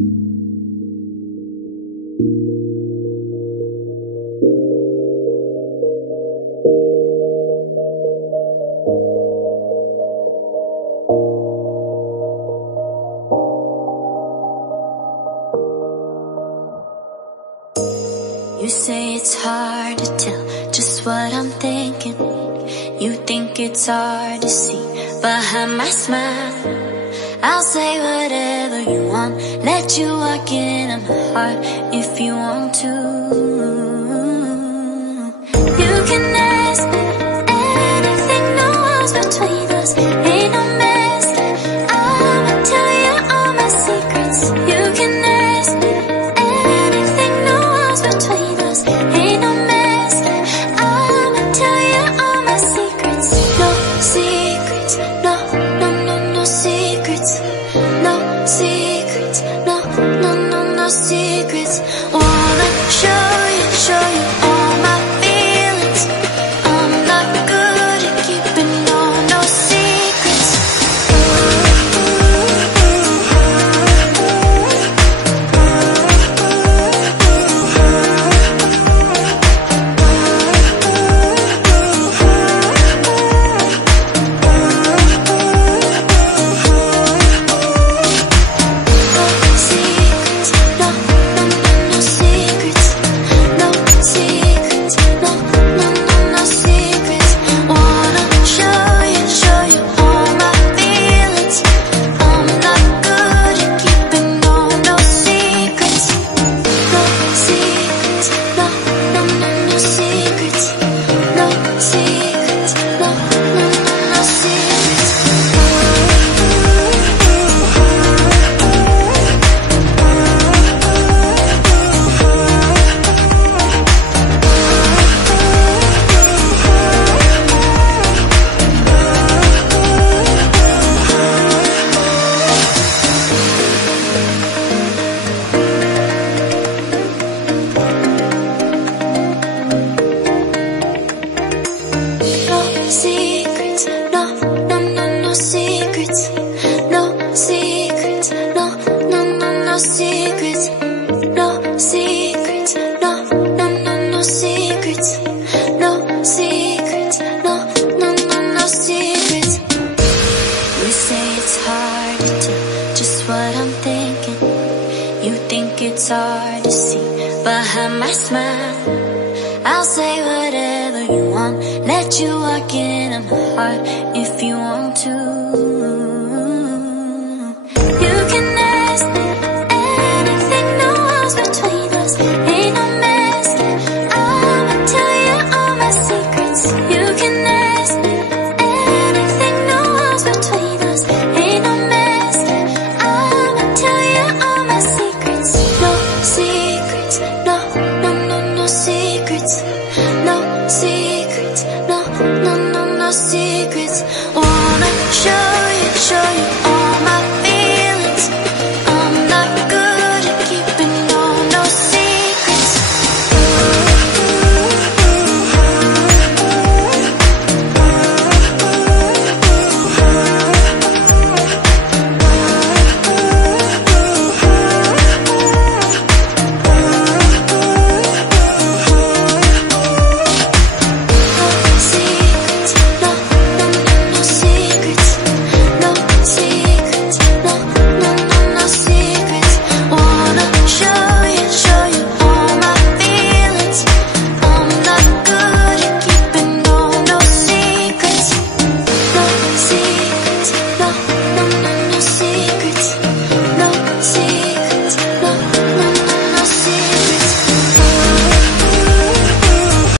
You say it's hard to tell just what I'm thinking. You think it's hard to see behind my smile. I'll say whatever you want, let you walk into my heart if you want to. You can ask me anything, no walls between us, ain't no mess. I'ma tell you all my secrets. You can ask me anything, no walls between us, ain't no mess. I'ma tell you all my secrets. No secrets, no, no, no, no secrets. No secrets, no, no, no, no secrets. Wanna show you all my feelings. I'm not good at keeping no secrets. Secrets, no, no, no, no secrets. No secrets, no, no, no, no secrets. No secrets, no, no, no, no secrets. No secrets, no, no, no, no secrets. You say it's hard to tell just what I'm thinking. You think it's hard to see behind my smile. I'll say whatever you want, let you walk into my heart if you want to.